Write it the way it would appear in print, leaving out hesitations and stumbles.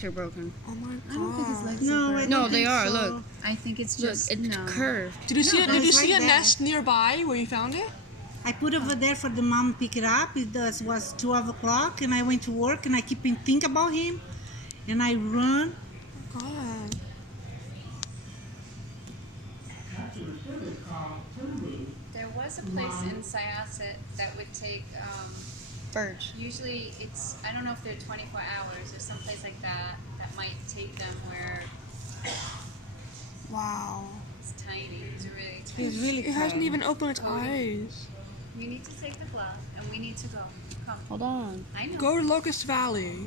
They're broken. Oh my god. I don't think his legs are No, I broken. don't No, they think are. so. Look, I think it's look, just it's no. curved. Did you see No, it? Did you it's see a right there. nest nearby where you found it? I put over there for the mom pick it up. It was 12 o'clock, and I went to work, and I keep thinking about him, and I run. Oh god. There was a place in Syosset that would take, Birds. usually it's, I don't know if they're 24 hours or someplace like that, that might take them where Wow. it's tiny, it's really tiny. He's really It hasn't tired. even opened its eyes. We need to take the glove and we need to go. Come. Hold on. I know. Go to Locust Valley.